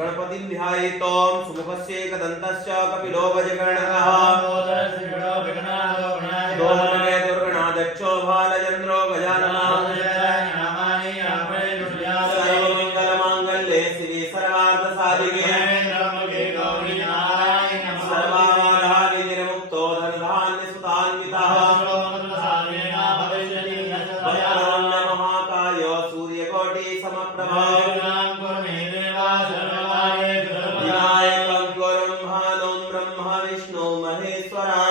गणपतिं ध्यायेतो सुमुखस्य एकदन्तस्य कपिलो वज्रकर्णकः दोमनगे दुर्गणाध्यक्षो भालचन्द्रो गजाननः सर्वमङ्गलमाङ्गल्ये श्री सर्वार्थसाधिके सर्वबाधाविनिर्मुक्तो धनधान्यसुतान्वितः महाकायो सूर्यकोटिसमप्रभा विष्णु महेश्वरा